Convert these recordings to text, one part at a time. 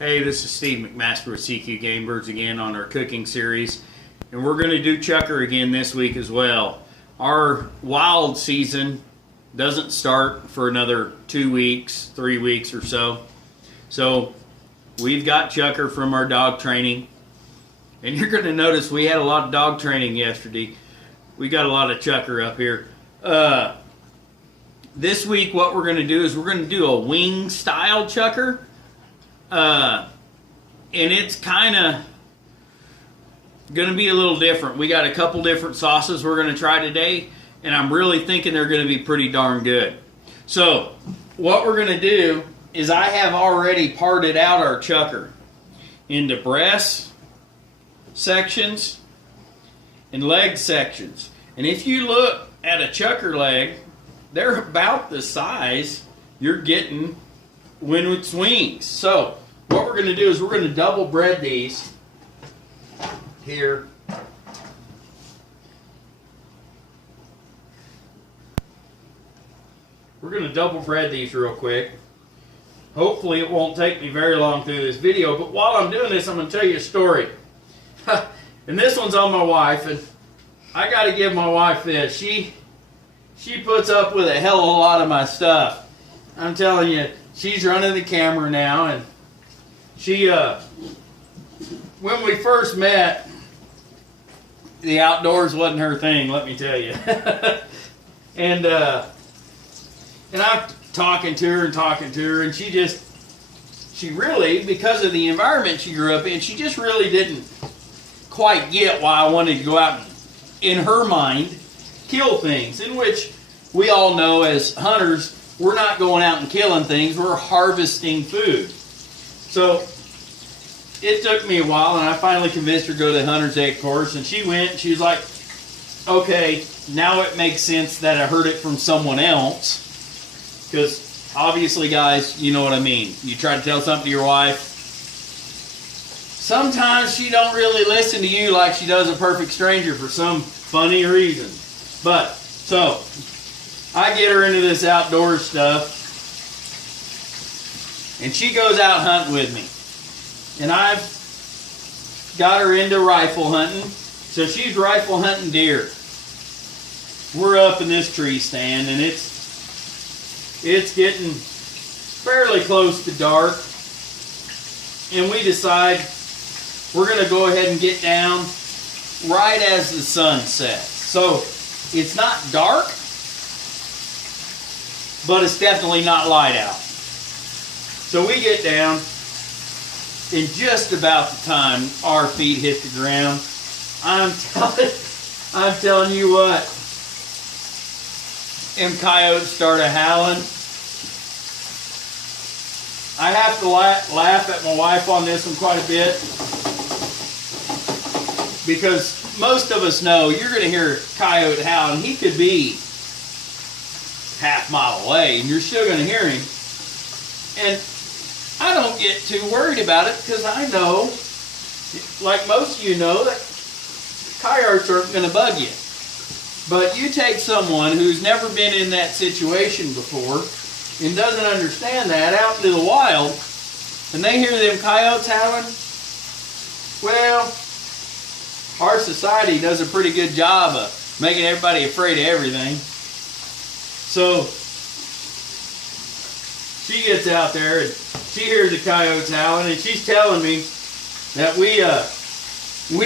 Hey, this is Steve McMaster with CQ Game Birds again on our cooking series. And we're going to do chukar again this week as well. Our wild season doesn't start for another 2 weeks, 3 weeks or so. So we've got chukar from our dog training. And you're going to notice we had a lot of dog training yesterday. We got a lot of chukar up here. This week what we're going to do is we're going to do a wing style chukar. And it's kind of going to be a little different. We got a couple different sauces we're going to try today, and I'm really thinking they're going to be pretty darn good. So what we're going to do is I have already parted out our chukar into breast sections and leg sections. And if you look at a chukar leg, they're about the size you're getting when it's wings. So what we're going to do is we're going to double bread these here. We're going to double bread these real quick. Hopefully it won't take me very long through this video, but while I'm doing this, I'm going to tell you a story. And this one's on my wife, and I got to give my wife this. She puts up with a hell of a lot of my stuff. I'm telling you, she's running the camera now, and she, when we first met, the outdoors wasn't her thing, let me tell you. and I'm talking to her, and she really, because of the environment she grew up in, she just really didn't quite get why I wanted to go out and, in her mind, kill things, in which we all know as hunters, we're not going out and killing things, we're harvesting food. So it took me a while, and I finally convinced her to go to the Hunter's Egg course, and she went, and she was like, okay, now it makes sense that I heard it from someone else, because obviously, guys, you know what I mean. You try to tell something to your wife, sometimes she don't really listen to you like she does a perfect stranger for some funny reason. But, so, I get her into this outdoor stuff, and she goes out hunting with me. And I've got her into rifle hunting, so she's rifle hunting deer. We're up in this tree stand, and it's getting fairly close to dark, and we decide we're going to go ahead and get down right as the sun sets. So it's not dark, but it's definitely not light out. So we get down, and just about the time our feet hit the ground, I'm telling you what, them coyotes started howling. I have to laugh at my wife on this one quite a bit, because most of us know you're going to hear a coyote howling. He could be half-mile away, and you're still going to hear him. And I don't get too worried about it, because I know, like most of you know, that coyotes aren't going to bug you. But you take someone who's never been in that situation before and doesn't understand that out into the wild, and they hear them coyotes howling, well, our society does a pretty good job of making everybody afraid of everything. So she gets out there and she hears the coyotes howling, and she's telling me that we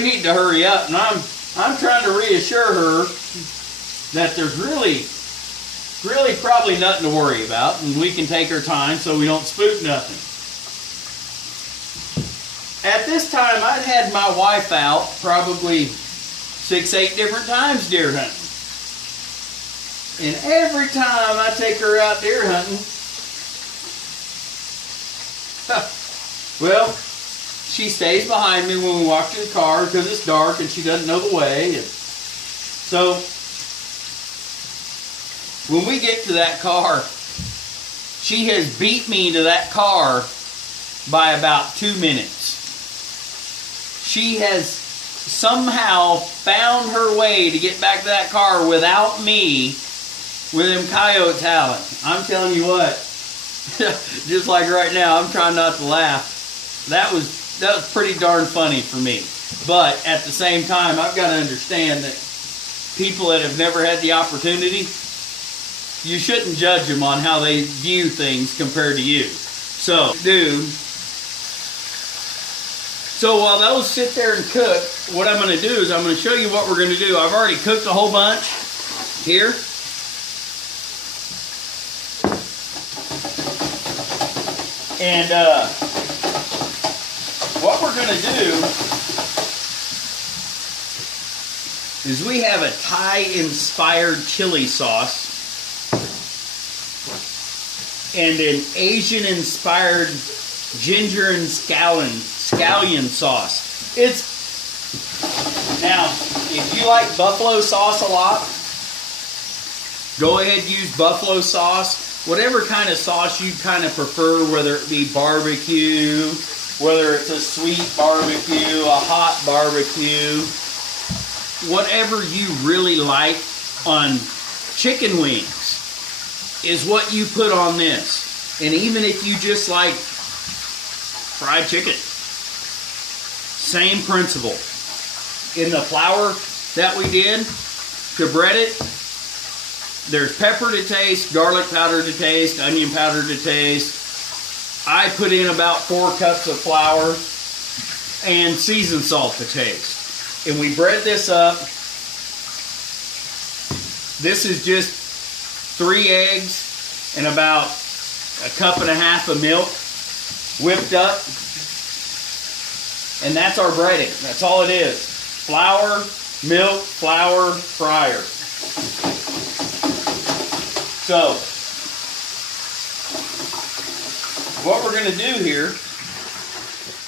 need to hurry up, and I'm trying to reassure her that there's really probably nothing to worry about, and we can take our time so we don't spook nothing. At this time, I'd had my wife out probably 6-8 different times deer hunting. And every time I take her out deer hunting, well, she stays behind me when we walk to the car because it's dark and she doesn't know the way. And so when we get to that car, she has beat me to that car by about 2 minutes. She has somehow found her way to get back to that car without me with them coyotes howling. I'm telling you what, just like right now, I'm trying not to laugh. that was pretty darn funny for me. But at the same time, I've got to understand that people that have never had the opportunity, you shouldn't judge them on how they view things compared to you. So while those sit there and cook, what I'm going to do is I'm going to show you what we're going to do. I've already cooked a whole bunch here. And what we're going to do is we have a Thai-inspired chili sauce and an Asian-inspired ginger and scallion sauce. Now, if you like buffalo sauce a lot, go ahead and use buffalo sauce. Whatever kind of sauce you kind of prefer, whether it be barbecue, whether it's a sweet barbecue, a hot barbecue, whatever you really like on chicken wings is what you put on this. And even if you just like fried chicken, same principle. In the flour that we did to bread it, there's pepper to taste, garlic powder to taste, onion powder to taste. I put in about 4 cups of flour and seasoned salt to taste. And we bread this up. This is just 3 eggs and about 1.5 cups of milk whipped up. And that's our breading. That's all it is. Flour, milk, flour, fryer. So, what we're going to do here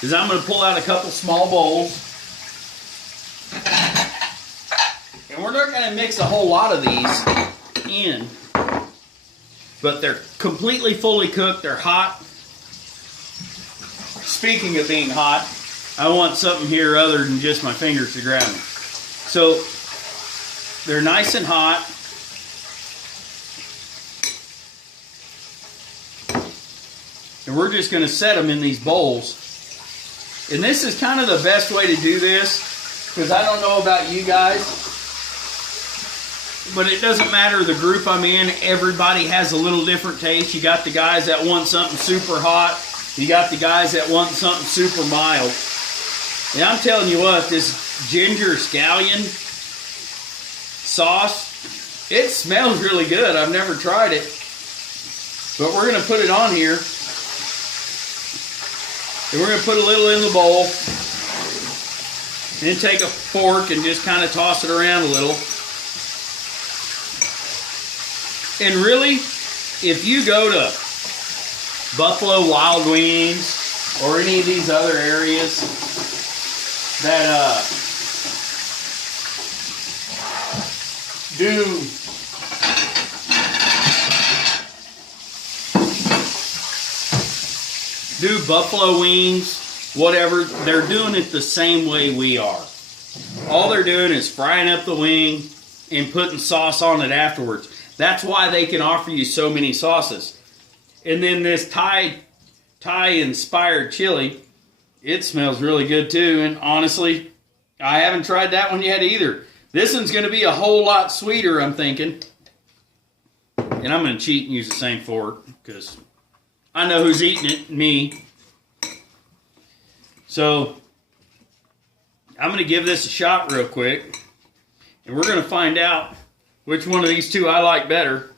is I'm going to pull out a couple small bowls. And we're not going to mix a whole lot of these in. But they're completely fully cooked. They're hot. Speaking of being hot, I want something here other than just my fingers to grab them. So, they're nice and hot. And we're just going to set them in these bowls. And this is kind of the best way to do this, because I don't know about you guys, but it doesn't matter the group I'm in. Everybody has a little different taste. You got the guys that want something super hot. You got the guys that want something super mild. And I'm telling you what, this ginger scallion sauce, it smells really good. I've never tried it. But we're going to put it on here. And we're going to put a little in the bowl. And then take a fork and just kind of toss it around a little. And really, if you go to Buffalo Wild Wings or any of these other areas that do buffalo wings, whatever, they're doing it the same way we are. All they're doing is frying up the wing and putting sauce on it afterwards. That's why they can offer you so many sauces. And then this Thai-inspired chili, it smells really good too. And honestly, I haven't tried that one yet either. This one's going to be a whole lot sweeter, I'm thinking. And I'm going to cheat and use the same fork because I know who's eating it, me. So, I'm going to give this a shot real quick. And we're going to find out which one of these two I like better.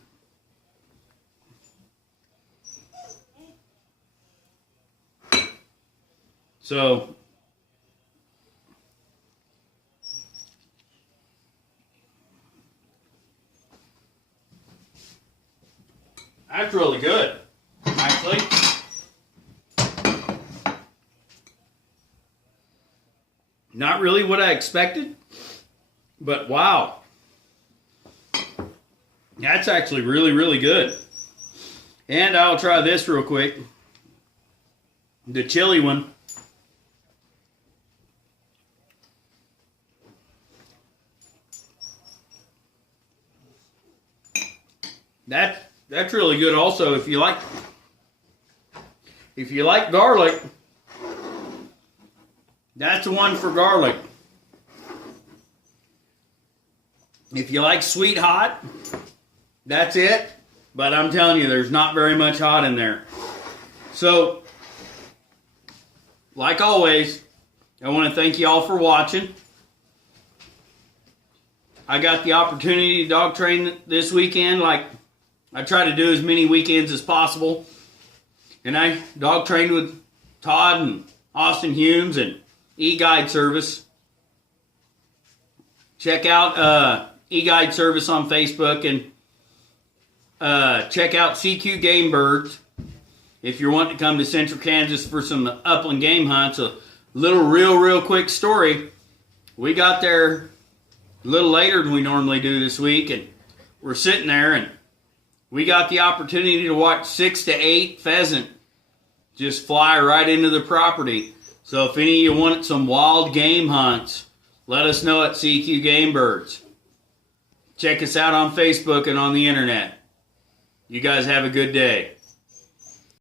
So, that's really good, actually. Not really what I expected, but wow. That's actually really, really good. And I'll try this real quick. The chili one. That's really good also. If you like garlic, That's the one for garlic. If you like sweet hot, that's it. But I'm telling you, there's not very much hot in there. So, like always, I want to thank you all for watching. I got the opportunity to dog train this weekend. Like I try to do as many weekends as possible. And I dog trained with Todd and Austin Humes and E-Guide Service. Check out E-Guide Service on Facebook and check out CQ Game Birds if you're wanting to come to Central Kansas for some upland game hunts. A little real quick story. We got there a little later than we normally do this week, and we're sitting there and we got the opportunity to watch 6 to 8 pheasant just fly right into the property. So if any of you want some wild game hunts, let us know at CQ Game Birds. Check us out on Facebook and on the internet. You guys have a good day.